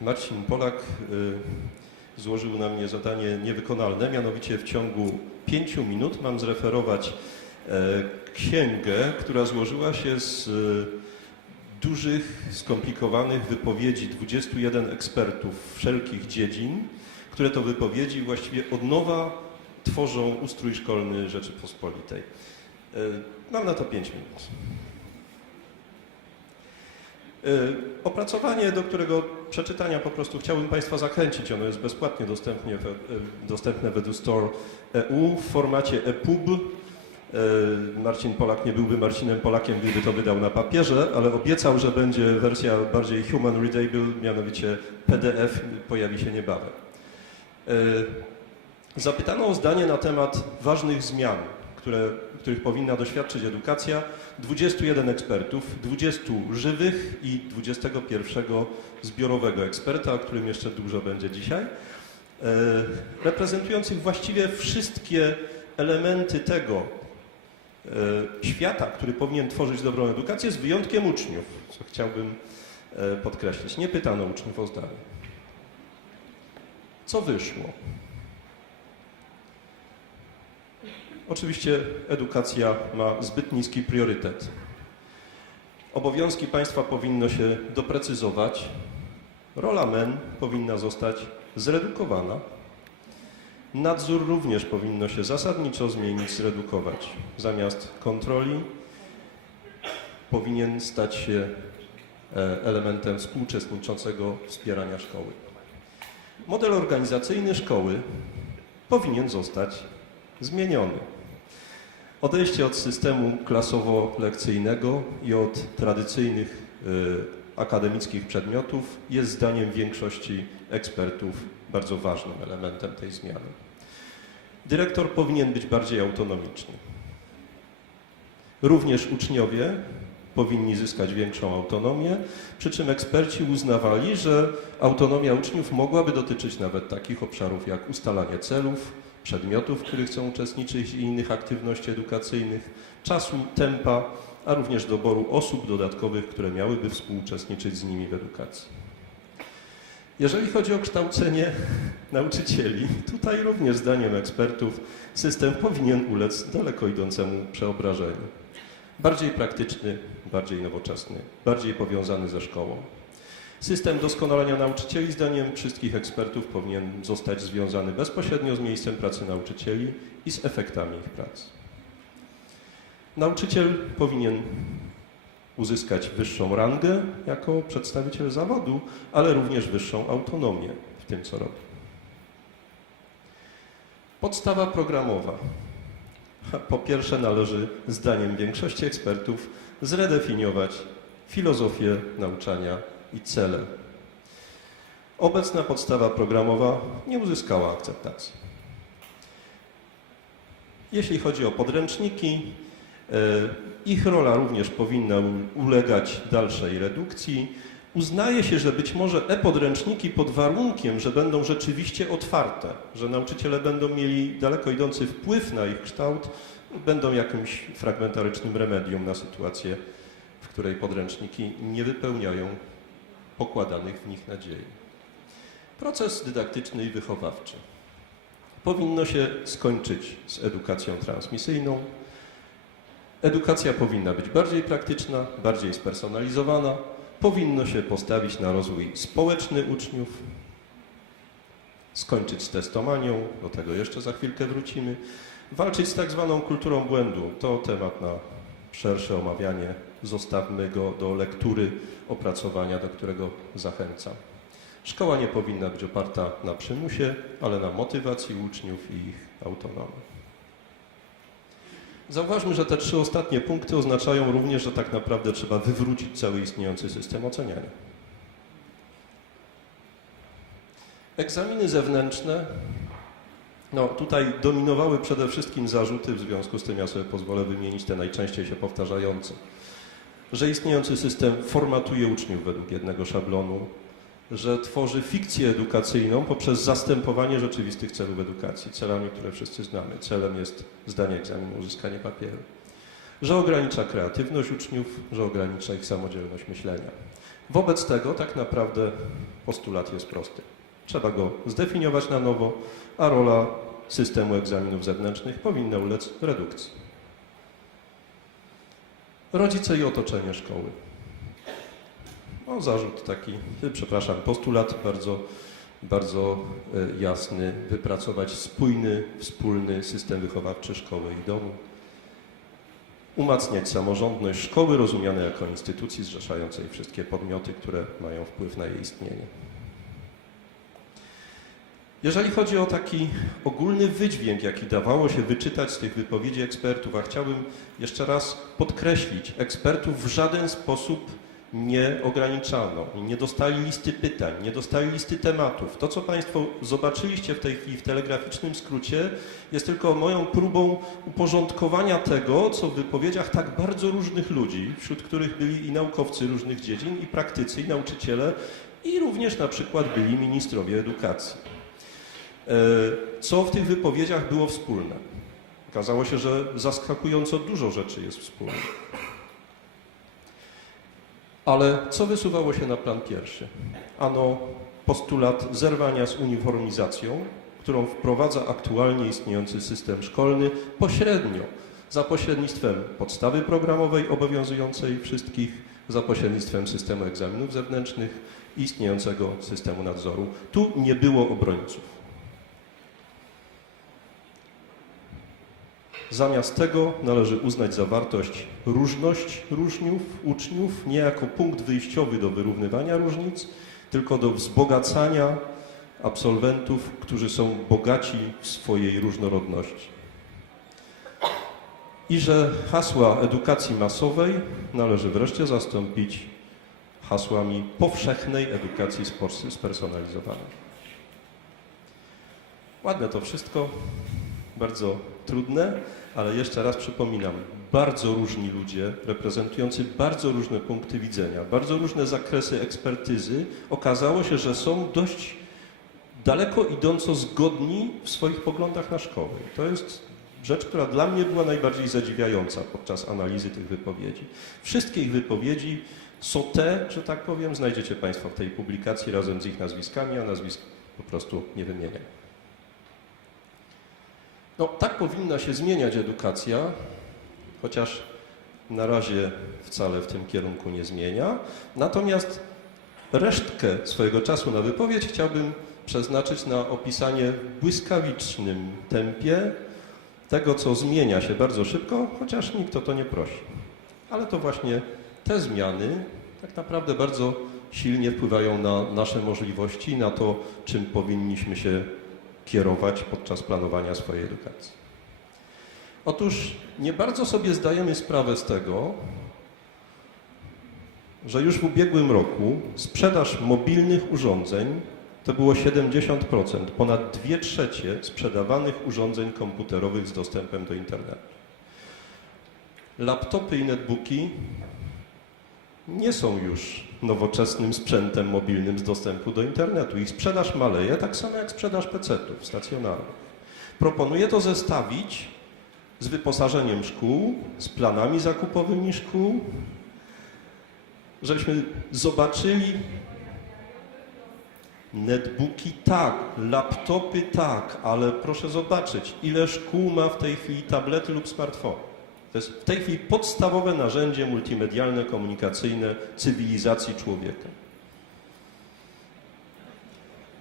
Marcin Polak y, złożył na mnie zadanie niewykonalne, mianowicie w ciągu pięciu minut mam zreferować e, księgę, która złożyła się z e, dużych, skomplikowanych wypowiedzi 21 ekspertów wszelkich dziedzin, które to wypowiedzi właściwie od nowa tworzą ustrój szkolny Rzeczypospolitej. E, Mam na to 5 minut. Opracowanie, do którego przeczytania po prostu chciałbym Państwa zachęcić. Ono jest bezpłatnie e, dostępne w EduStore EU w formacie EPUB. E, Marcin Polak nie byłby Marcinem Polakiem, gdyby to wydał na papierze, ale obiecał, że będzie wersja bardziej human readable, mianowicie PDF pojawi się niebawem. E, Zapytano o zdanie na temat ważnych zmian, które, których powinna doświadczyć edukacja 21 ekspertów, 20 żywych i 21 zbiorowego eksperta, o którym jeszcze dużo będzie dzisiaj, e, reprezentujących właściwie wszystkie elementy tego e, świata, który powinien tworzyć dobrą edukację, z wyjątkiem uczniów, co chciałbym e, podkreślić. Nie pytano uczniów o zdanie. Co wyszło? Oczywiście edukacja ma zbyt niski priorytet. Obowiązki państwa powinno się doprecyzować. Rola MEN powinna zostać zredukowana. Nadzór również powinno się zasadniczo zmienić, zredukować. Zamiast kontroli powinien stać się e, elementem współuczestniczącego wspierania szkoły. Model organizacyjny szkoły powinien zostać zmieniony. Odejście od systemu klasowo-lekcyjnego i od tradycyjnych y, akademickich przedmiotów jest zdaniem większości ekspertów bardzo ważnym elementem tej zmiany. Dyrektor powinien być bardziej autonomiczny. Również uczniowie powinni zyskać większą autonomię, przy czym eksperci uznawali, że autonomia uczniów mogłaby dotyczyć nawet takich obszarów jak ustalanie celów, przedmiotów, w których chcą uczestniczyć i innych aktywności edukacyjnych, czasu, tempa, a również doboru osób dodatkowych, które miałyby współuczestniczyć z nimi w edukacji. Jeżeli chodzi o kształcenie nauczycieli, tutaj również zdaniem ekspertów system powinien ulec daleko idącemu przeobrażeniu. Bardziej praktyczny, bardziej nowoczesny, bardziej powiązany ze szkołą. System doskonalenia nauczycieli, zdaniem wszystkich ekspertów, powinien zostać związany bezpośrednio z miejscem pracy nauczycieli i z efektami ich pracy. Nauczyciel powinien uzyskać wyższą rangę jako przedstawiciel zawodu, ale również wyższą autonomię w tym, co robi. Podstawa programowa. Po pierwsze, należy, zdaniem większości ekspertów, zredefiniować filozofię nauczania i cele. Obecna podstawa programowa nie uzyskała akceptacji. Jeśli chodzi o podręczniki, e, ich rola również powinna ulegać dalszej redukcji. Uznaje się, że być może e-podręczniki pod warunkiem, że będą rzeczywiście otwarte, że nauczyciele będą mieli daleko idący wpływ na ich kształt, będą jakimś fragmentarycznym remedium na sytuację, w której podręczniki nie wypełniają pokładanych w nich nadziei. Proces dydaktyczny i wychowawczy powinno się skończyć z edukacją transmisyjną. Edukacja powinna być bardziej praktyczna, bardziej spersonalizowana. Powinno się postawić na rozwój społeczny uczniów, skończyć z testomanią, do tego jeszcze za chwilkę wrócimy, walczyć z tak zwaną kulturą błędu. To temat na szersze omawianie. Zostawmy go do lektury opracowania, do którego zachęcam. Szkoła nie powinna być oparta na przymusie, ale na motywacji uczniów i ich autonomii. Zauważmy, że te trzy ostatnie punkty oznaczają również, że tak naprawdę trzeba wywrócić cały istniejący system oceniania. Egzaminy zewnętrzne. No, tutaj dominowały przede wszystkim zarzuty, w związku z tym ja sobie pozwolę wymienić te najczęściej się powtarzające. Że istniejący system formatuje uczniów według jednego szablonu, że tworzy fikcję edukacyjną poprzez zastępowanie rzeczywistych celów edukacji, celami, które wszyscy znamy. Celem jest zdanie egzaminu, uzyskanie papieru. że ogranicza kreatywność uczniów, że ogranicza ich samodzielność myślenia. Wobec tego tak naprawdę postulat jest prosty. Trzeba go zdefiniować na nowo, a rola systemu egzaminów zewnętrznych powinna ulec redukcji. Rodzice i otoczenie szkoły. No, zarzut taki, y, przepraszam, postulat bardzo, bardzo y, jasny, wypracować spójny, wspólny system wychowawczy szkoły i domu, umacniać samorządność szkoły rozumiane jako instytucji zrzeszającej wszystkie podmioty, które mają wpływ na jej istnienie. Jeżeli chodzi o taki ogólny wydźwięk, jaki dawało się wyczytać z tych wypowiedzi ekspertów, a chciałbym jeszcze raz podkreślić, ekspertów w żaden sposób nie ograniczano, nie dostali listy pytań, nie dostali listy tematów. To, co Państwo zobaczyliście w tej chwili w telegraficznym skrócie, jest tylko moją próbą uporządkowania tego, co w wypowiedziach tak bardzo różnych ludzi, wśród których byli i naukowcy różnych dziedzin, i praktycy, i nauczyciele, i również na przykład byli ministrowie edukacji. E, Co w tych wypowiedziach było wspólne? Okazało się, że zaskakująco dużo rzeczy jest wspólnych. Ale co wysuwało się na plan pierwszy? Ano postulat zerwania z uniformizacją, którą wprowadza aktualnie istniejący system szkolny pośrednio, za pośrednictwem podstawy programowej obowiązującej wszystkich, za pośrednictwem systemu egzaminów zewnętrznych i istniejącego systemu nadzoru. Tu nie było obrońców. Zamiast tego należy uznać za wartość różność różniów, uczniów, nie jako punkt wyjściowy do wyrównywania różnic, tylko do wzbogacania absolwentów, którzy są bogaci w swojej różnorodności. I że hasła edukacji masowej należy wreszcie zastąpić hasłami powszechnej edukacji spersonalizowanej. Ładne to wszystko, bardzo trudne, ale jeszcze raz przypominam, bardzo różni ludzie, reprezentujący bardzo różne punkty widzenia, bardzo różne zakresy ekspertyzy, okazało się, że są dość daleko idąco zgodni w swoich poglądach na szkołę. To jest rzecz, która dla mnie była najbardziej zadziwiająca podczas analizy tych wypowiedzi. Wszystkie ich wypowiedzi są te, że tak powiem, znajdziecie Państwo w tej publikacji razem z ich nazwiskami, a nazwisk po prostu nie wymieniam. No, tak powinna się zmieniać edukacja, chociaż na razie wcale w tym kierunku nie zmienia. Natomiast resztkę swojego czasu na wypowiedź chciałbym przeznaczyć na opisanie w błyskawicznym tempie tego, co zmienia się bardzo szybko, chociaż nikt o to nie prosi. Ale to właśnie te zmiany tak naprawdę bardzo silnie wpływają na nasze możliwości, na to, czym powinniśmy się kierować podczas planowania swojej edukacji. Otóż nie bardzo sobie zdajemy sprawę z tego, że już w ubiegłym roku sprzedaż mobilnych urządzeń to było 70%, ponad 2 trzecie sprzedawanych urządzeń komputerowych z dostępem do internetu. Laptopy i netbooki nie są już nowoczesnym sprzętem mobilnym z dostępu do internetu. Ich sprzedaż maleje, tak samo jak sprzedaż PC-ów stacjonarnych. Proponuję to zestawić z wyposażeniem szkół, z planami zakupowymi szkół, żebyśmy zobaczyli netbooki tak, laptopy tak, ale proszę zobaczyć, ile szkół ma w tej chwili tablety lub smartfony. To jest w tej chwili podstawowe narzędzie multimedialne, komunikacyjne cywilizacji człowieka.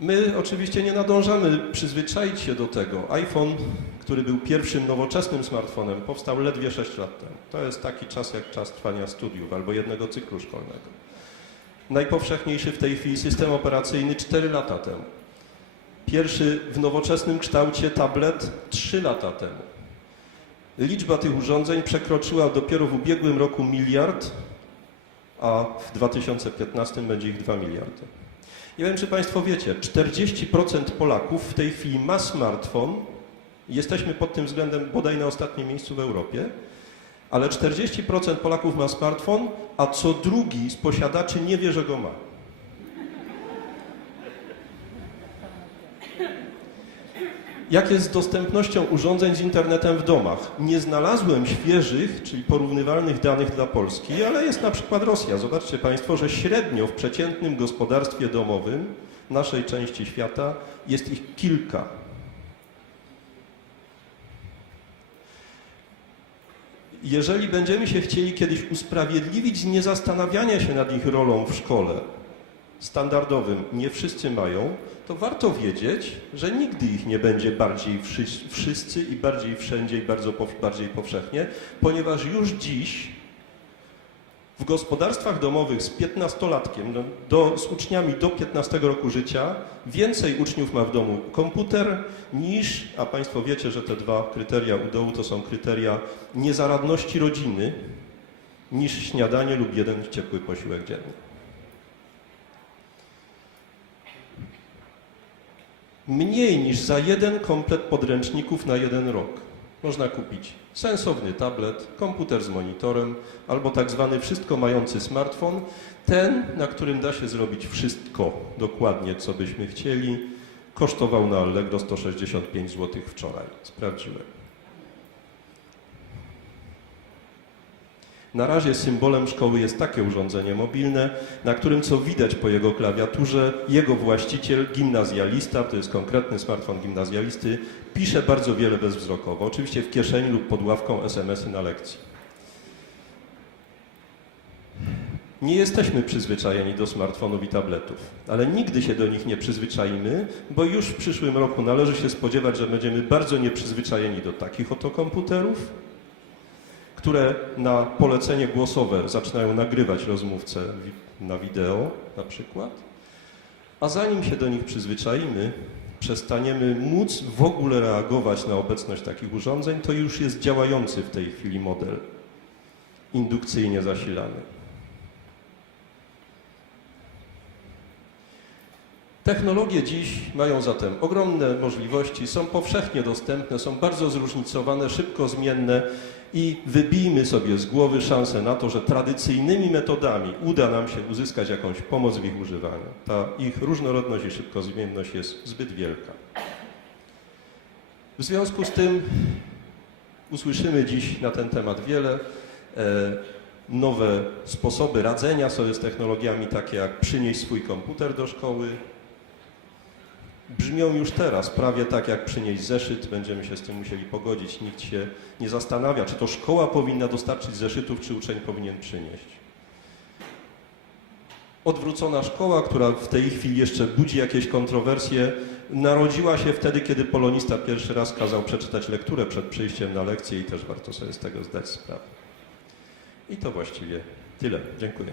My oczywiście nie nadążamy przyzwyczaić się do tego. iPhone, który był pierwszym nowoczesnym smartfonem, powstał ledwie 6 lat temu. To jest taki czas jak czas trwania studiów albo jednego cyklu szkolnego. Najpowszechniejszy w tej chwili system operacyjny 4 lata temu. Pierwszy w nowoczesnym kształcie tablet 3 lata temu. Liczba tych urządzeń przekroczyła dopiero w ubiegłym roku miliard, a w 2015 będzie ich 2 miliardy. Nie wiem, czy Państwo wiecie, 40% Polaków w tej chwili ma smartfon. Jesteśmy pod tym względem bodaj na ostatnim miejscu w Europie, ale 40% Polaków ma smartfon, a co drugi z posiadaczy nie wie, że go ma. Jak jest z dostępnością urządzeń z internetem w domach? Nie znalazłem świeżych, czyli porównywalnych danych dla Polski, ale jest na przykład Rosja. Zobaczcie Państwo, że średnio w przeciętnym gospodarstwie domowym naszej części świata jest ich kilka. Jeżeli będziemy się chcieli kiedyś usprawiedliwić z niezastanawiania się nad ich rolą w szkole, standardowym nie wszyscy mają, to warto wiedzieć, że nigdy ich nie będzie bardziej wszy- wszyscy i bardziej wszędzie i bardzo pow- bardziej powszechnie, ponieważ już dziś w gospodarstwach domowych z 15-latkiem, no, do, z uczniami do 15 roku życia, więcej uczniów ma w domu komputer niż, a Państwo wiecie, że te dwa kryteria u dołu to są kryteria niezaradności rodziny, niż śniadanie lub jeden ciepły posiłek dziennie. Mniej niż za jeden komplet podręczników na jeden rok można kupić sensowny tablet, komputer z monitorem albo tak zwany wszystko mający smartfon, ten, na którym da się zrobić wszystko dokładnie, co byśmy chcieli, kosztował na Allegro 165 zł wczoraj. Sprawdziłem. Na razie symbolem szkoły jest takie urządzenie mobilne, na którym, co widać po jego klawiaturze, jego właściciel, gimnazjalista, to jest konkretny smartfon gimnazjalisty, pisze bardzo wiele bezwzrokowo, oczywiście w kieszeni lub pod ławką SMS-y na lekcji. Nie jesteśmy przyzwyczajeni do smartfonów i tabletów, ale nigdy się do nich nie przyzwyczaimy, bo już w przyszłym roku należy się spodziewać, że będziemy bardzo nieprzyzwyczajeni do takich oto komputerów, które na polecenie głosowe zaczynają nagrywać rozmówcę na wideo na przykład, a zanim się do nich przyzwyczaimy, przestaniemy móc w ogóle reagować na obecność takich urządzeń, to już jest działający w tej chwili model indukcyjnie zasilany. Technologie dziś mają zatem ogromne możliwości, są powszechnie dostępne, są bardzo zróżnicowane, szybko zmienne i wybijmy sobie z głowy szansę na to, że tradycyjnymi metodami uda nam się uzyskać jakąś pomoc w ich używaniu. Ta ich różnorodność i szybkozmienność jest zbyt wielka. W związku z tym usłyszymy dziś na ten temat wiele. E, nowe sposoby radzenia sobie z technologiami, takie jak przynieść swój komputer do szkoły, brzmią już teraz prawie tak jak przynieść zeszyt. Będziemy się z tym musieli pogodzić. Nikt się nie zastanawia, czy to szkoła powinna dostarczyć zeszytów, czy uczeń powinien przynieść. Odwrócona szkoła, która w tej chwili jeszcze budzi jakieś kontrowersje, narodziła się wtedy, kiedy polonista pierwszy raz kazał przeczytać lekturę przed przyjściem na lekcję i też warto sobie z tego zdać sprawę. I to właściwie tyle. Dziękuję.